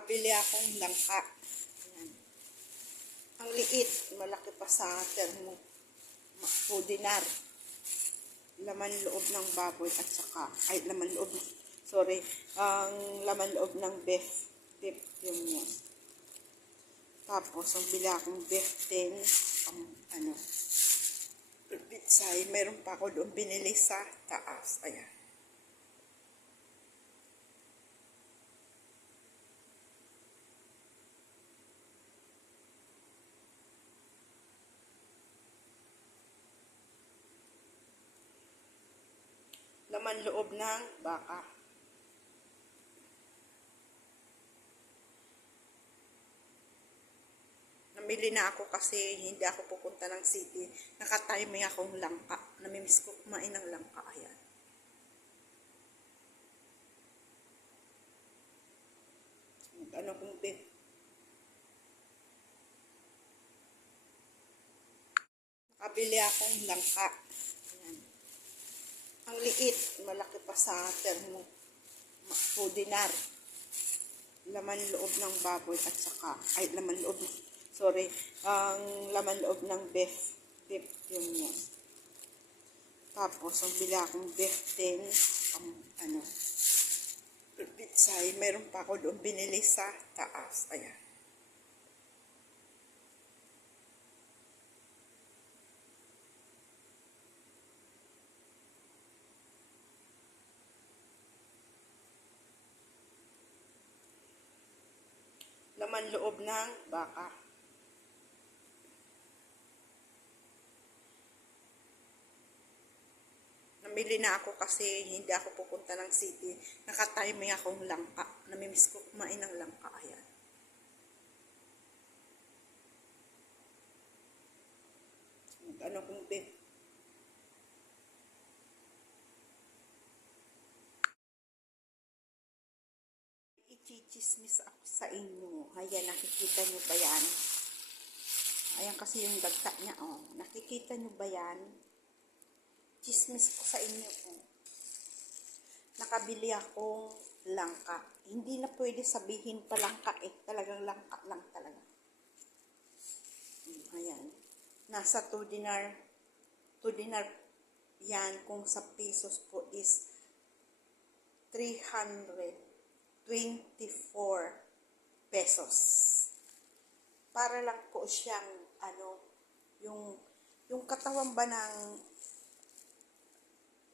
Nakabili akong langka. Ayan. Ang liit, malaki pa sa termo. Dinar. Laman loob ng baboy at saka, laman loob, sorry, ang laman loob ng beef. Beef yung yan. Tapos, ang bili akong beef din, pitsay, meron pa ako doon binili sa taas. Ayan. Laman loob ng baka. Namili na ako kasi hindi ako pupunta ng city. Nakatiming akong langka. Namimiss ko kumain ng langka. Ayan. Ano kong beef. Nakabili akong langka. Ayan. Ang liit, malaki pa sa termo. Dinar. Laman loob ng baboy at saka, laman loob, sorry, ang laman loob ng beef. Beef yung yan. Tapos, ang bili akong beef din, pitsay, meron pa ako doon binili sa taas. Ayan. Laman loob ng baka. Namili na ako kasi hindi ako pupunta ng city. Nakatiming akong langka. Namimiss ko kumain ng langka. Ayan. Ano kong beef. Ichichismis ako sa inyo. Ayan, nakikita nyo ba yan? Ayan kasi yung dagta niya, oh. Nakikita nyo ba yan? Chismis ko sa inyo, oh. Nakabili akong langka. Hindi na pwede sabihin pa langka, eh. Talagang langka lang talaga. Ayan. Nasa 2 dinar. 2 dinar yan. Kung sa pesos po is 324 pesos. Para lang po siyang, yung katawan ba ng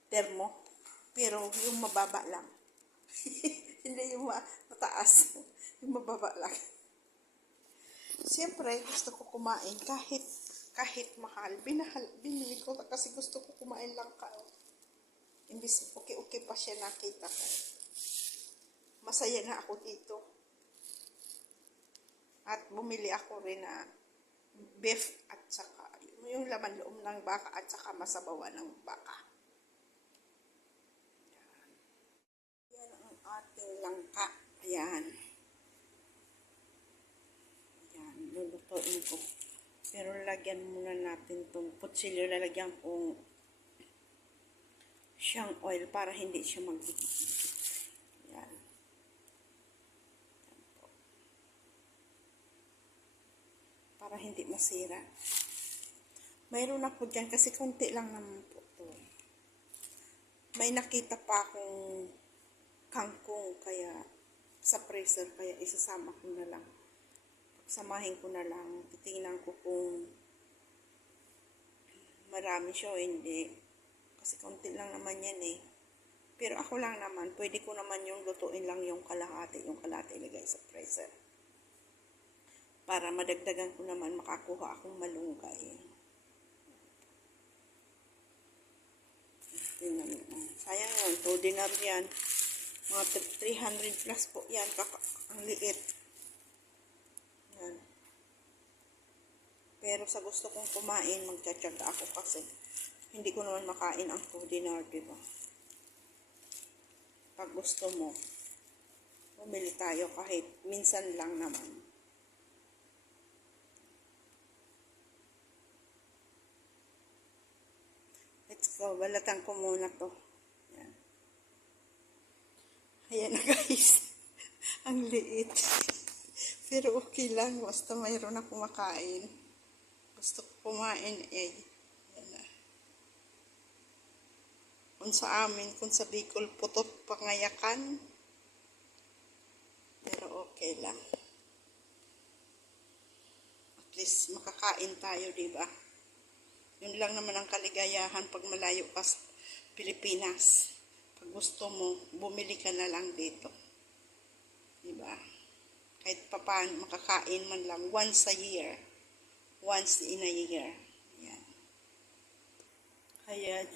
termo, pero yung mababa lang. Hindi yung mataas. Yung mababa lang. Siyempre, gusto ko kumain kahit mahal. Binili ko kasi gusto ko kumain lang ka. Imbis okay pa siya nakita ko. Masaya na ako dito. At bumili ako rin na beef at saka yung laman loob ng baka at saka masabawan ng baka. Yan ang ating langka. Ayan. Ayan, lulutuin ko. Pero lagyan muna natin itong putsilyo. Lalagyan kong siyang oil para hindi siya magdikit. Ayan. Para hindi masira. Mayroon ako dyan kasi konti lang naman po ito. May nakita pa akong kangkong kaya sa freezer kaya isasama ko na lang. Samahin ko na lang. Titingnan ko kung marami siya o hindi. Kasi konti lang naman yan eh. Pero ako lang naman, pwede ko naman yung lutuin lang yung kalahati ilagay sa freezer. Para madagdagan ko naman, makakuha akong malunggay. Sayang yun, 2 dinar yan. Mga 300 plus po yan, ang liit. Yan. Pero sa gusto kong kumain, magtsatsaga ako kasi hindi ko naman makain ang 2 dinar, diba? Pag gusto mo, bumili tayo kahit minsan lang naman. Let's go, balatan ko muna to. Yan. Ayan na guys. Ang liit. Pero okay lang, basta mayroon na kumakain. Gusto ko kumain eh. Yan na. Kung sa amin, kung sa Bicol, putot pangayakan. Pero okay lang. At least makakain tayo, di ba? Yun lang naman ang kaligayahan pag malayo ka sa Pilipinas. Pag gusto mo, bumili ka na lang dito. Di ba? Kahit papaano makakain man lang once a year. Once in a year. Yan. Kaya,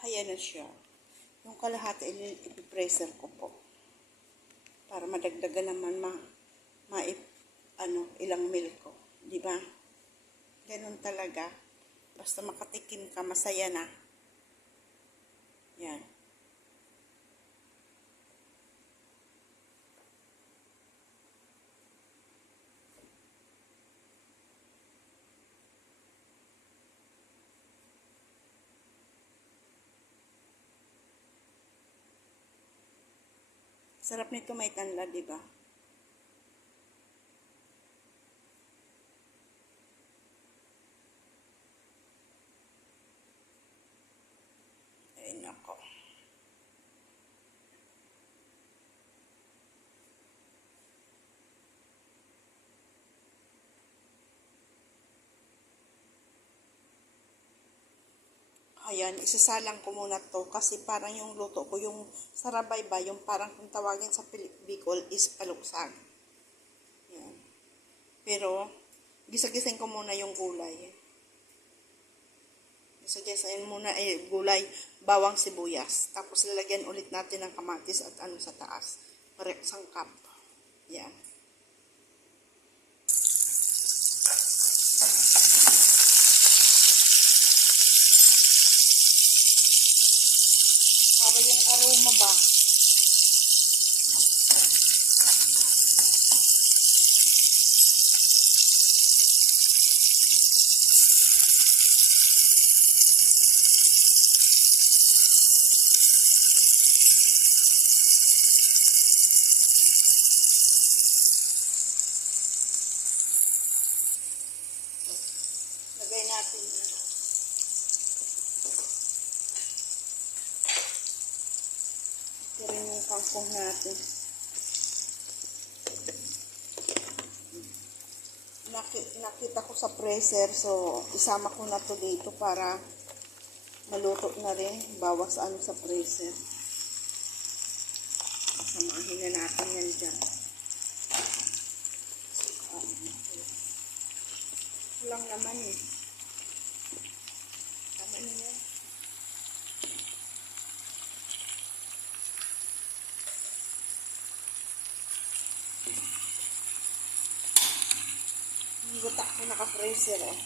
kaya na siya. Yung kalahati, ipipreser ko po. Para madagdagan naman ilang meal ko. Di ba? Ganun talaga. Basta makatikim ka, masaya na. Yan. Sarap nito may tanla, di ba? Ay, nako. Ayan, isasalang ko muna to kasi parang yung luto ko, yung sarabay ba, yung parang kung tawagin sa Bicol is paluksag. Ayan. Pero, gisa-gisain ko muna yung gulay. Gisa-gisain muna gulay, bawang sibuyas. Tapos lalagyan ulit natin ng kamatis at ano sa taas. Parang sangkap. Ayan. Para yung aroma ba, lagay natin na. Ito rin yung kangkong natin. Nakita ko sa freezer, so isama ko na to dito para maluto na rin. Bawas ano sa freezer. Samahin na natin yan dyan. Lang naman eh. Tama na yan. Yung gutak ko naka-freezer eh.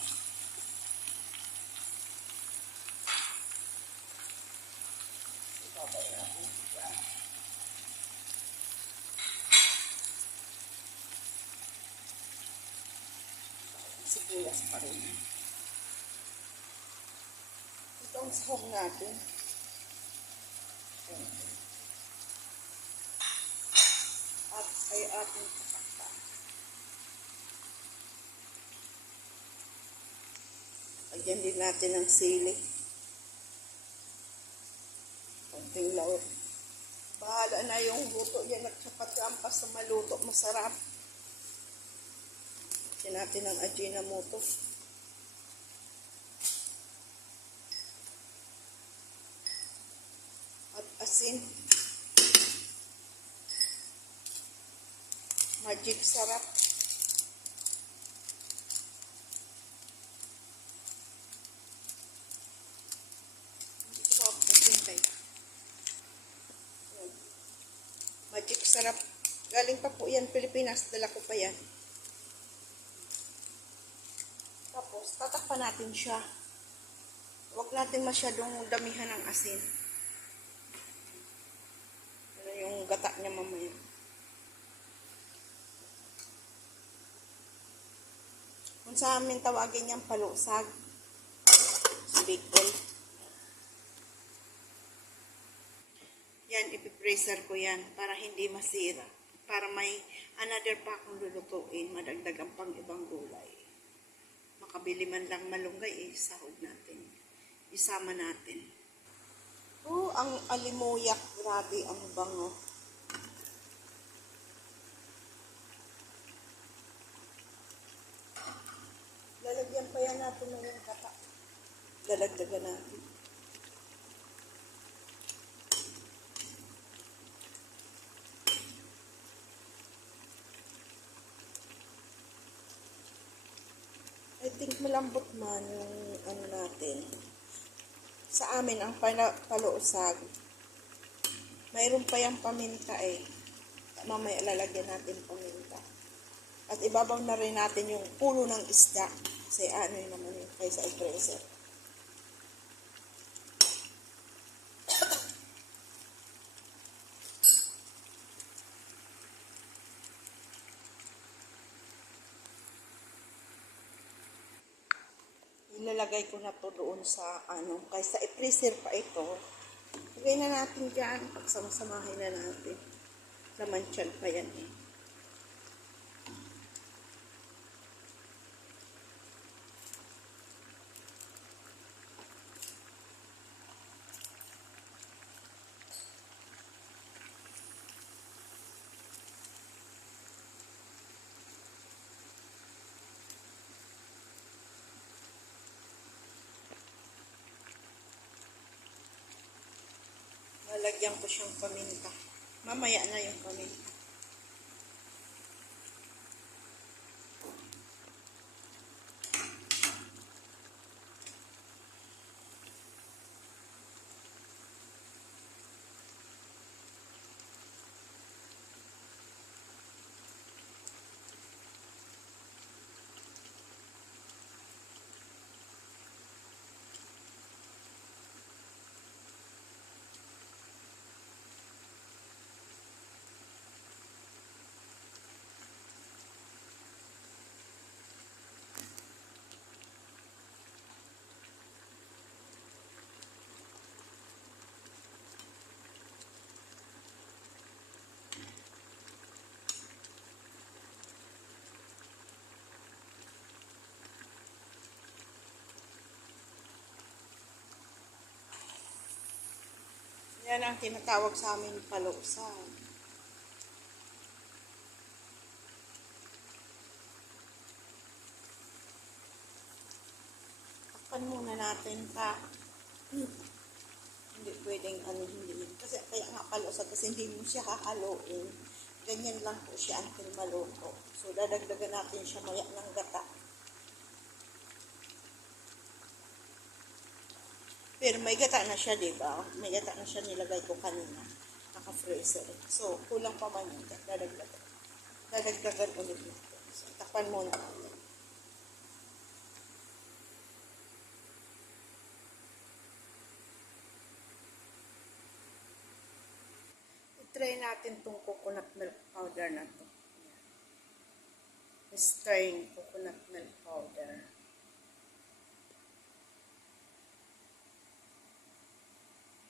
Ibabay natin dyan. Sibuyas pa rin. Ito ang sahog natin. At ay ating tatakpan. Lagyan din natin ng sili. Konting laot. Bahala na yung luto yan at kapatrampas sa maluto. Masarap. Lagyan natin ng Ajinomoto. At asin. Magic sarap. Hindi ko mapapintay. Magic sarap. Galing pa po yan, Pilipinas. Dala ko pa yan. Tapos, tatakpan natin siya. Huwag natin masyadong damihan ng asin. Ano yung gata niya mamaya. Kung sa amin tawagin niyang palusag. Sa Bicol. Yan, ipiprito. freezer ko yan para hindi masira. Para may another pa akong lulutuin, madagdagan pang ibang gulay. Makabili man lang malunggay, sahog natin. Isama natin. Oh, ang alimuyak. Grabe, ang bango. Lalagyan pa yan natin ng yung kata. Lalagdagan natin. I think malambot man yung ano natin. Sa amin, ang paluusag. Mayroon pa yung paminta eh. Mamaya lalagyan natin paminta. At ibabaw na rin natin yung pulo ng isda. Kasi ano yun naman yun kaysa i-freezer. Ilalagay ko na to doon sa ano, kaysa i-freezer pa ito. Lagay na natin dyan, pagsama-samahin na natin. Laman tiyan pa yan eh. Lalagyan ko siyang paminta. Mamaya na yung paminta. Yan ang tinatawag sa amin palusan. Takpan muna natin pa. Hindi pwedeng ano, hindi. Kasi kaya nga palusan kasi hindi mo siya hahaluin. Ganyan lang po siya ang maluto. So dadagdagan natin siya maya ng gata. Pero may gata na siya, diba? May gata na siya nilagay ko kanina. Naka-freezer. So, kulang pa man yun. Dadagdagan. Dadagdagan ulit natin. So, takpan muna natin. I-try natin itong coconut milk powder na to. Stirring coconut milk powder.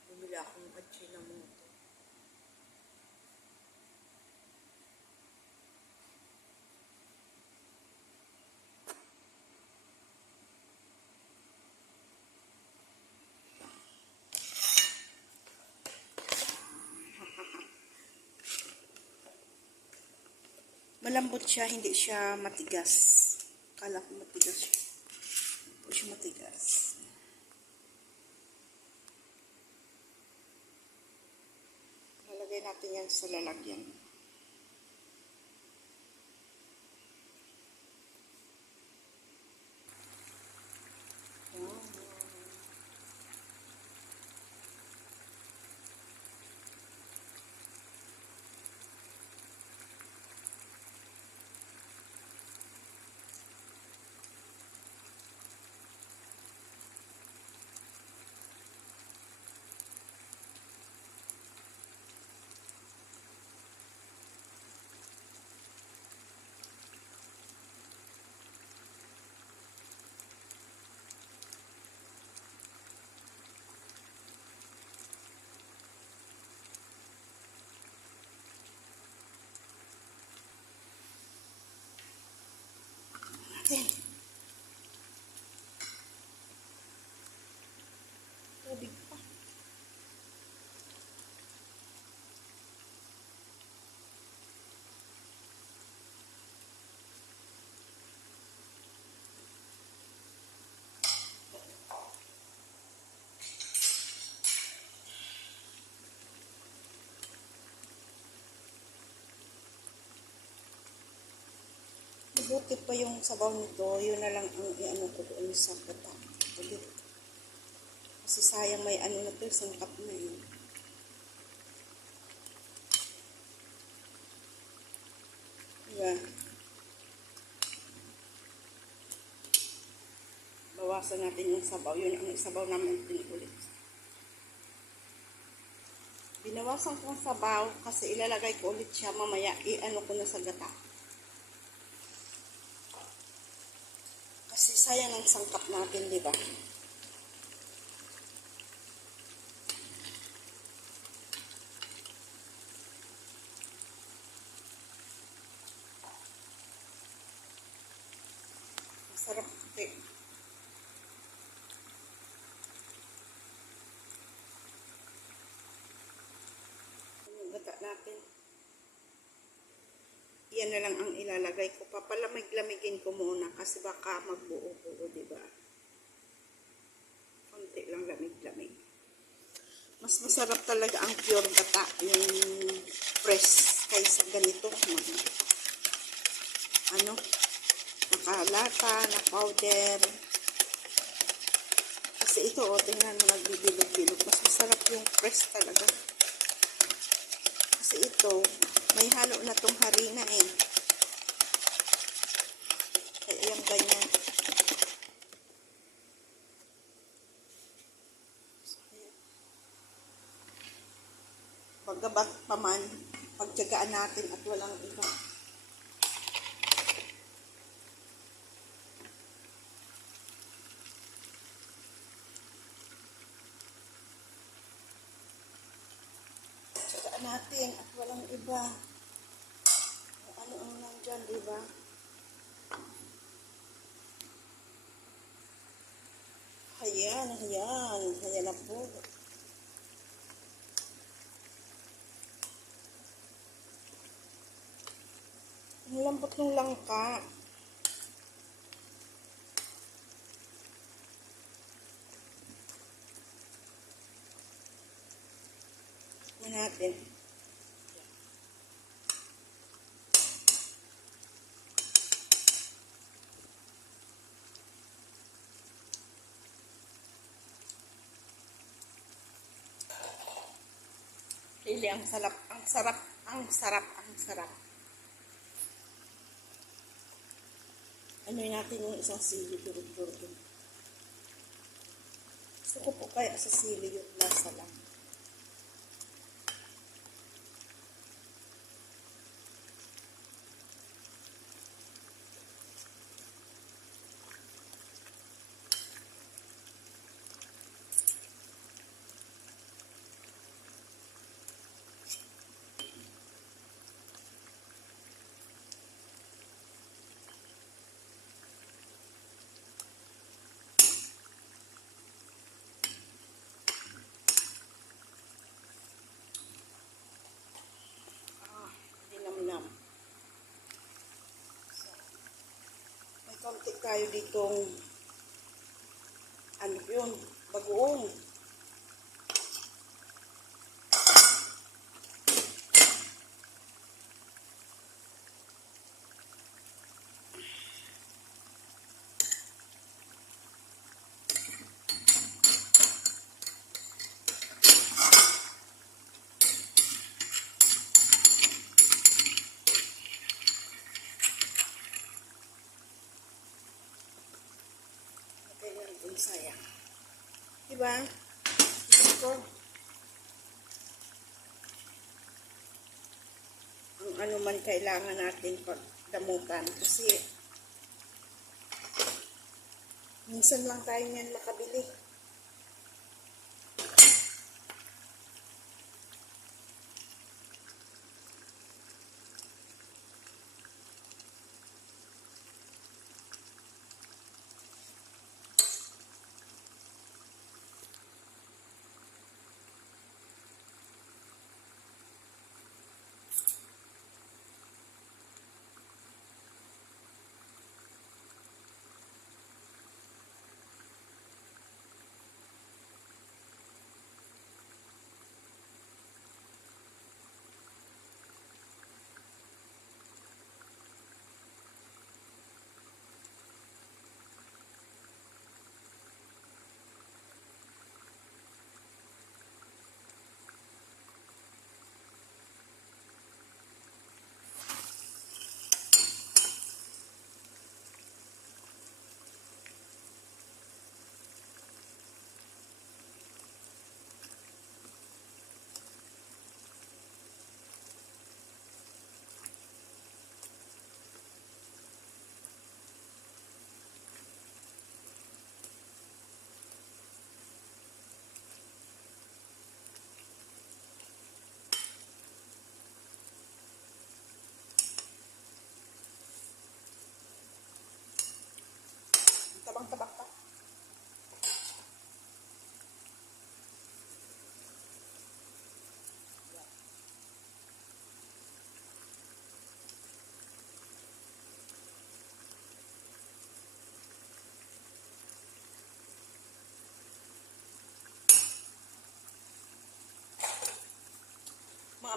Bumili akong Ajinomoto. Malambot siya, hindi siya matigas. Kala ko matigas siya. Hindi siya matigas. Lalagay natin yan sa lalagyan. natin. Tubig pa. Mabuti pa yung sabaw nito, yun na lang ang i-ano ko doon sa gata. Ulit. Kasi sayang may ano na to, sangkap na yun. Diba? Bawasan natin yung sabaw. Yun ang isabaw namin ulit. Binawasan ko ang sabaw kasi ilalagay ko ulit siya mamaya. I-ano ko na sa gata. Kasi sayang ang sangkap natin, di ba? Masarap kasi. Yung gata natin. Yan na lang ang ilalagay ko. Papalamig-lamigin ko muna kasi baka magbuo-buo, di ba? Konti lang lamig-lamig. Mas masarap talaga ang pure gata, yung fresh kaysa ganito. Ano? Nakalata, na powder. Kasi ito, tingnan mo, nagbibilog-bilog. Mas masarap yung fresh talaga. Kasi ito, may halo na tong harina eh. Kaya yung ganyan. Paggabat pa man, pagtyagaan natin at walang iba. Tyagaan natin at walang iba. Ano ang nandyan, diba? Ayan, ayan. Ayan na po. Ang lambot ng langka. Natin. Really, ang sarap, ang sarap, ang sarap, ang sarap. Ano natin yung isang sili, durog-durog. Gusto ko po kaya sa sili yung lasa lang. Dinamnam. So, may kaunti tayo ditong ano yun, bagoong. Sayang. Diba? Ito. Ang ano man kailangan natin pagdamutan. Kasi minsan lang tayo niyan makabili.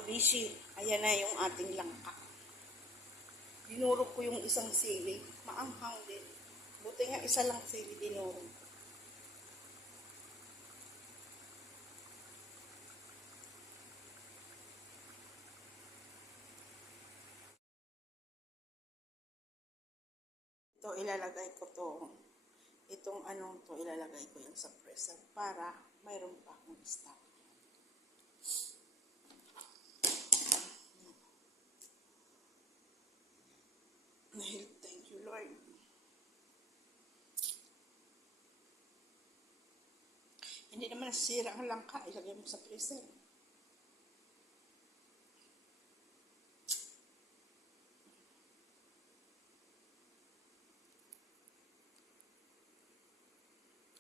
kabishi, ayan na yung ating langka. Dinurog ko yung isang sili. Maanghang din. Buti nga isa lang sili dinurog ko. Ito ilalagay ko to. Itong anong to ilalagay ko yung sa freezer para mayroon pa akong stock. Thank you, Lord. Hindi naman nasira ang langka, ilagay mo sa freezer.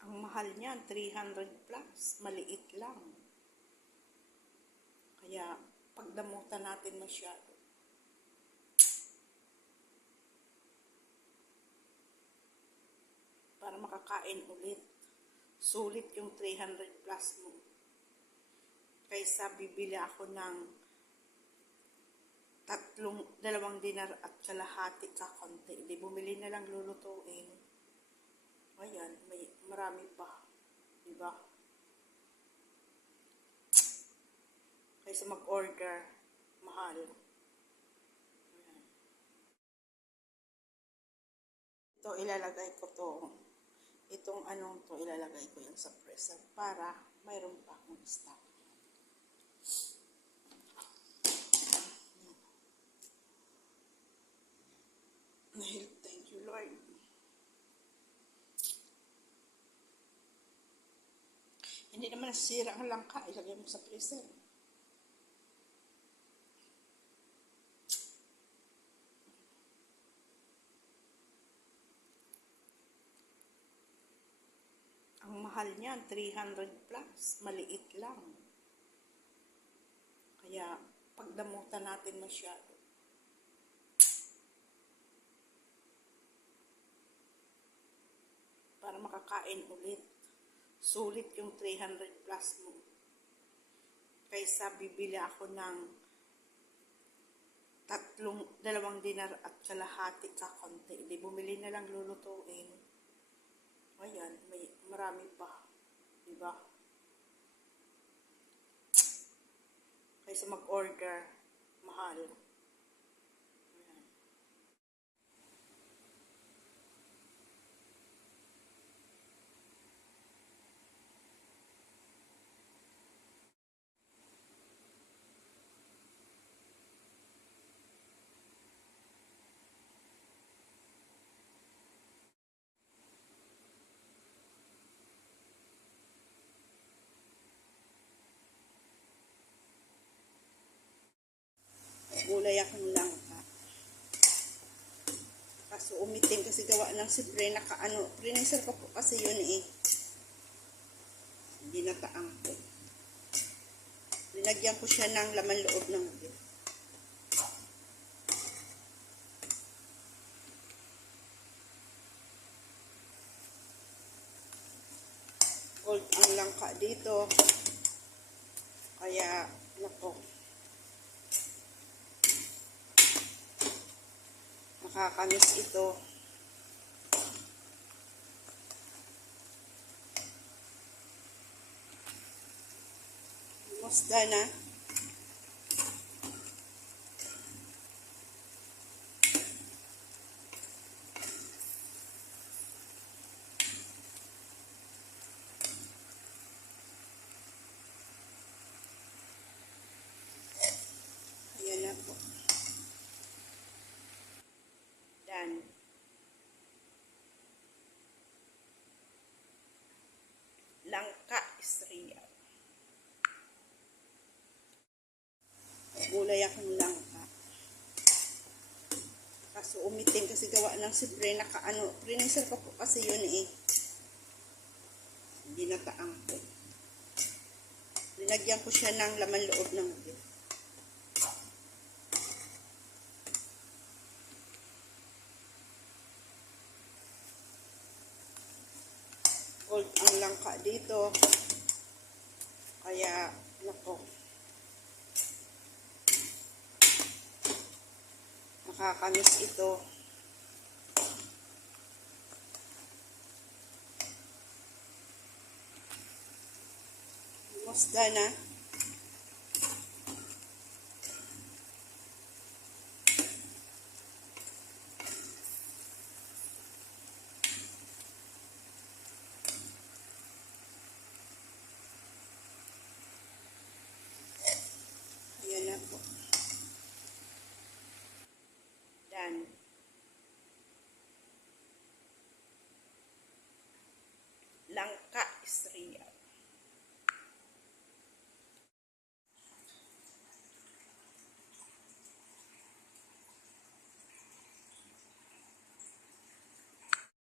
Ang mahal niyan, 300 plus, maliit lang. Kaya pagdamutan natin masyado. Para makakain ulit. Sulit yung 300 plus mo. Kaysa bibili ako ng 2 dinar at kalahati kakonti. Di bumili na lang lulutuin. Ayan, may marami pa. Diba? Kaysa mag-order, mahal. Ayan. Ito ilalagay ko to. Itong anong to ilalagay ko yung sa freezer para mayroon pa akong stock. Thank you, Lord. Hindi naman nasira ang langka, ilagay mo sa freezer. Ang mahal niyan, 300 plus, maliit lang. Kaya pagdamutan natin masyado. Para makakain ulit. Sulit yung 300 plus mo. Kaysa bibili ako ng 2 dinar at kalahati kakonti. Di bumili na lang lulutuin. Ayan, may marami pa. Diba? Kaysa mag-order, mahal. Ayan. Gulay akong langka. Kaso umiting kasi gawa ng sipre freezer ko po kasi yun eh. Ginataang ko. Linagyan ko siya ng laman loob ng beef. Cold ang langka dito. Kaya, nako. Nakakamis ito. Almost done na. Ayan na po. Done. Langka is real. Gulay akong langka. Kaso umiting kasi gawa ng sipre freezer ko po kasi yun eh. Ginataang ko. Linagyan ko siya ng laman loob ng beef. Cold ang langka dito. Kaya, nako. Nakakamis ito. Almost done na. Ayan na po.